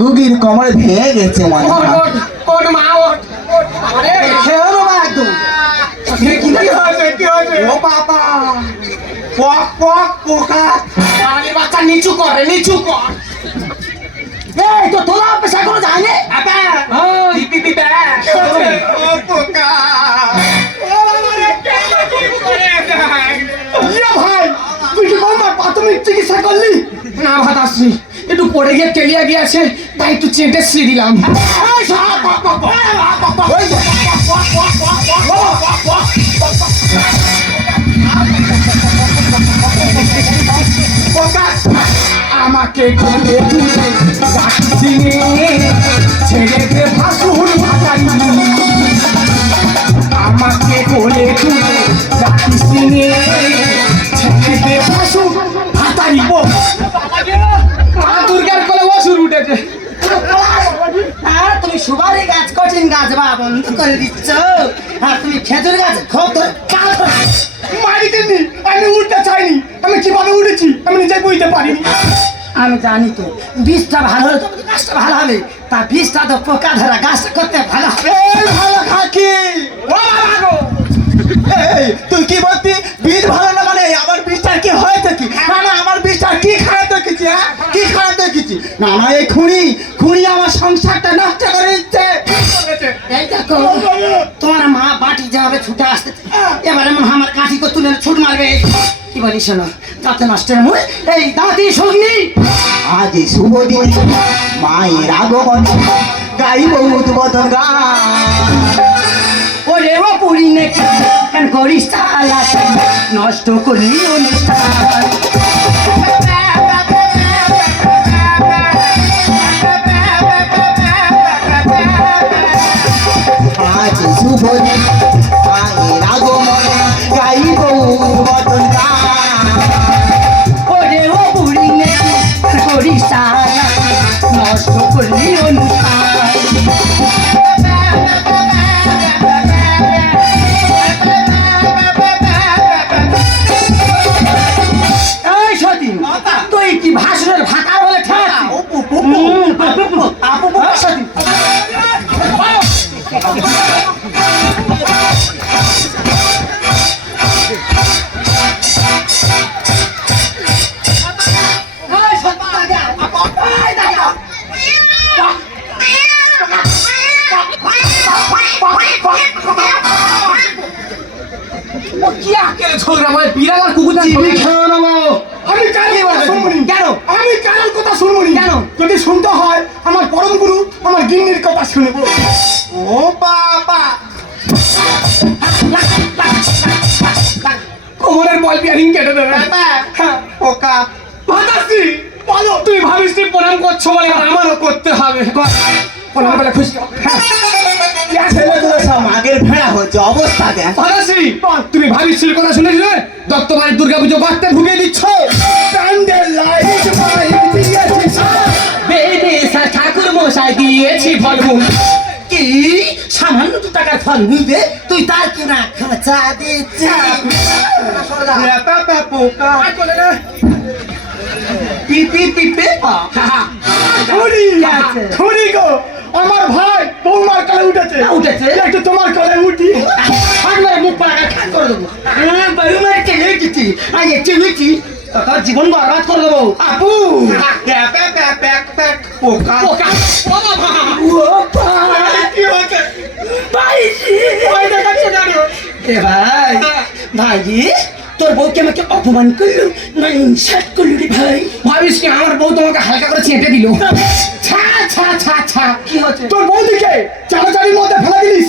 গুগির কোমরে ভেঙে গেছে মনে হয়। ওঠ, ওঠ মা, ওঠ, ওঠ। আরে, খেয়ে নেব একদম। কি হয়েছে, কি হয়েছে? ও বাবা পক পক পোকা। আরে বাচ্চা নিচু কর নিচু কর। এই তো তোলা পেশা করে? ও পোকা। ও কেন কি করে ইয়া ভাই তুই কি আমার প্রাথমিক চিকিৎসা করলি? না ভাতাশ্রী একটু পড়ে গিয়ে টেলিয়া গিয়েছে তাই একটু চেটে শ্রী দিলাম। আমাকে কোলে আর তুমি সুপারি গাছ কঠিন গাছ বা বন্ধ করে দিচ্ছ। আর তুমি খেজুর গাছ খুব ধরে কাল করে দিচ্ছ। মারি দিননি আমি উঠতে চাইনি। আমি কীভাবে উঠেছি আমি নিজে বুঝতে পারিনি। আমি জানি তো বীজটা ভালো হলে তবে গাছটা ভালো হবে। তা বীজটা তো পোকা ধরা গাছটা করতে ভালো হবে। ভালো খাকি ও বাবা গো! তুই কি বলতি? না না এই খুনি খুঁড়ি আমার সংসারটা নষ্ট করে দিচ্ছে। এই দেখো তোমার মা বাটি যাবে ছুটে আসতে এবারে মনে আমার কাঠি তো তুলে ছুট মারবে। কি বলি শোনো তাতে নষ্টের মুখ এই দাঁতি সঙ্গী আজ শুভ দিন মায়ের আগমন গাইব উদ্বোধন গান। ওরে ও পুরি নেকি কেন করিস নষ্ট করলি অনুষ্ঠান। যদি শুনতে হয় আমার পরম গুরু আমার গিন্নির কথা শুনব। ও বাবা! কোমরের বল বিয়ারিং কেটে দেবে। হ্যাঁ, পোকা ভাতাশ্রী বলো। তুই ভাবিস তুই প্রণাম করছ বলে আমারও করতে হবে। প্রণাম করে খুশি হ্যাঁ। আগের ভেড়া হচ্ছে অবস্থা দেখ। ভাতাশ্রী তুমি ভাবিসির কথা শুনেছিলে দত্তবাড়ির দুর্গা পুজো বাড়তে ঢুকিয়ে দিচ্ছ। প্যান্ডেল লাইট ঠাকুর দিয়েছি ফলমূল কি? সামান্য দু টাকার ফল নিবে? তুই তার কিনা খাঁচা দিচ্ছি পেঁপা পোকা। গো। আমার ভাই বৌমার কালে উঠেছে। উঠেছে? একটু তোমার কালে উঠি। আপনার মুখ পাড়া খান করে দেবো। হ্যাঁ বাড়ি মারে টেনে দিচ্ছি আজ একটু জীবন বরবাদ করে দেবো। আপু! পেঁপা পেঁপা পেঁপা পোকা পোকা ও বাবা ও ভাই কি হচ্ছে ভাইজি ভয় দেখাচ্ছে কেন? এ ভাই ভাইজি তোর বউকে আমাকে অপমান করল না ইনসাল্ট করল রে ভাই? ভাবিস কি আমার বউ তোমাকে হালকা করে চেটে দিল? ছা ছা ছা ছা। কি হচ্ছে? তোর বৌদিকে চালাচালির মধ্যে ফেলে দিলিস?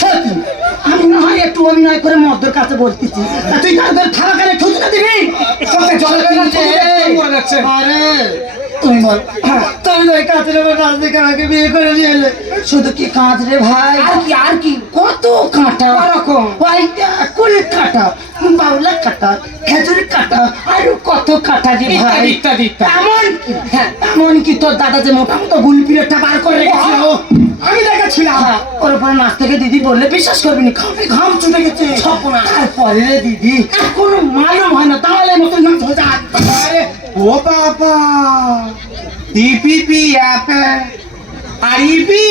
সত্যি, আমি না হয় একটু অভিনয় করে মদ্যর কাছে বলতেছি তুই তাদের থাকা কানে ঠুকে না দিবি? সত্যি জলের কাছে ঠুকে মরে যাচ্ছে। আরে তুমি বল তুমি ওই কাঁচের উপর রাজ থেকে আমাকে বিয়ে করে নিয়ে এলে। শুধু কি কাঁচ রে ভাই? আর কি আর কি? কত কাঁটা? ওরকম। ওইটা কুল কাঁটা বাউলা কাঁটা খেজুরি কাঁটা আর কত কাঁটা রে ভাই? ইত্যাদি। এমন কি? হ্যাঁ। এমন কি তোর দাদা যে মোটা মতো গুল বার করে রেখেছিল? আমি দেখেছিলাম। হ্যাঁ, ওর উপরে নাচ থেকে দিদি বললে বিশ্বাস করবি না ঘামে ঘাম ছুটে গেছে। রে দিদি কোনো মালুম হয় না তাহলে মতো ও বাবা। ইপিপি অ্যাপে আর ইপি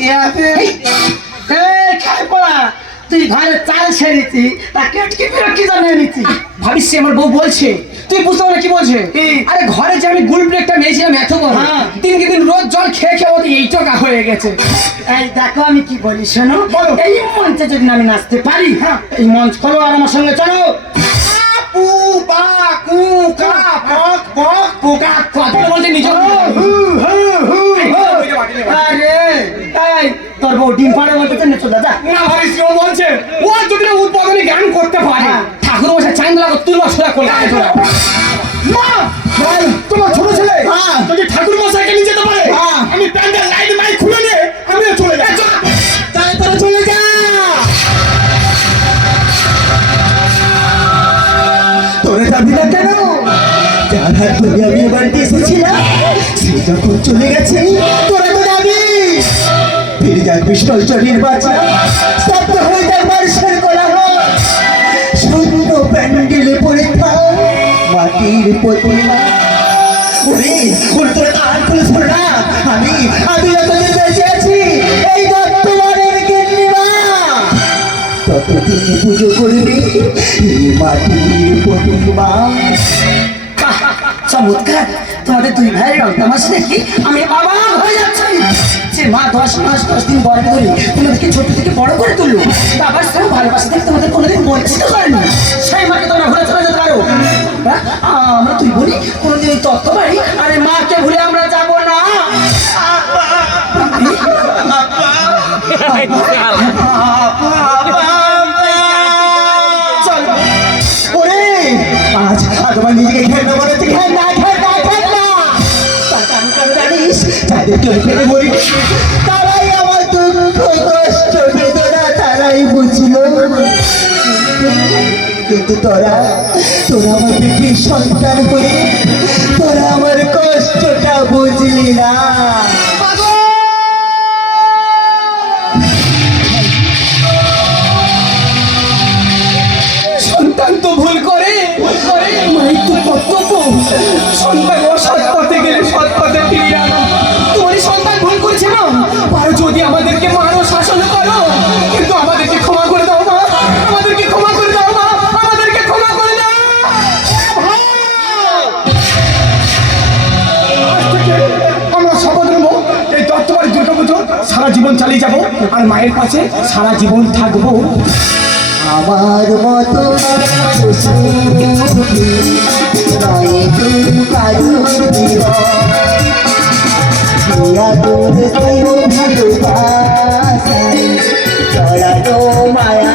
অ্যাপে। এই খাই পড়া তুই ঘরে চাল ছেড়েছি তা কেটকে জানিয়ে নিচ্ছি ভাবিস আমার বউ বলছে। তুই বুঝতে পারলে কি বলছে? আরে ঘরে যে আমি গুল নিয়েছিলাম এত করে হ্যাঁ। দিন কি দিন রোজ খেয়ে খেয়ে ওদের এই চকা হয়ে গেছে এই দেখো আমি কি বলি শোনো বলো। এই মঞ্চে যদি আমি নাচতে পারি হ্যাঁ এই মঞ্চ খোলো আর আমার সঙ্গে চলো পু পা কু কা পক পক পুকা কথা বলতে নিজে আরে এই তোর বউ ডিম পাড়ে বলতে না চলে যা না ভাবিস ও বলছে ও যদি না উদ্বোধনী জ্ঞান করতে পারে হ্যাঁ। ঠাকুর বসে চাইন লাগো তুই বসরা করে মা ভাই তোমার আমি বাড়িতে এসেছিলাম, সে যখন চলে গেছে, তোরা তো যাবি ফিরে যায় পিস্তল চলির বাচ্চা স্তব্ধ হয়ে যায় মানুষের কোলাহল। শূন্য প্যান্ডেলে পড়ে থাক, মাটির প্রতিমা ওরে ওরে তোরা কান পুজো করবে এই মাটির প্রতিমা। চমৎকার। তোমাদের দুই ভাইয়ের রং তামাশা দেখি, আমি অবাক হয়ে যাচ্ছি। যে মা দশ মাস, দশ দিন বড় ধরে তোমাদেরকে ছোট থেকে বড় করে তুললো। বাবার সঙ্গে ভালোবাসা থেকে তোমাদের কোনোদিন বঞ্চিত করেনি। সেই আমার নিজেকে ঘেন্না মনে হচ্ছে ঘেন্না ঘেন্না ঘেন্না কারণ কেন জানিস তোর ফেলে মরি তারাই আমার দুঃখ, কষ্ট, বেদনা, তারাই বুঝল। কিন্তু তোরা তোরা আমার পিঠির সন্তান হয়ে, তোরা আমার কষ্টটা আমার মায়ের কাছে সারা জীবন থাকব। আমার মতো মায়া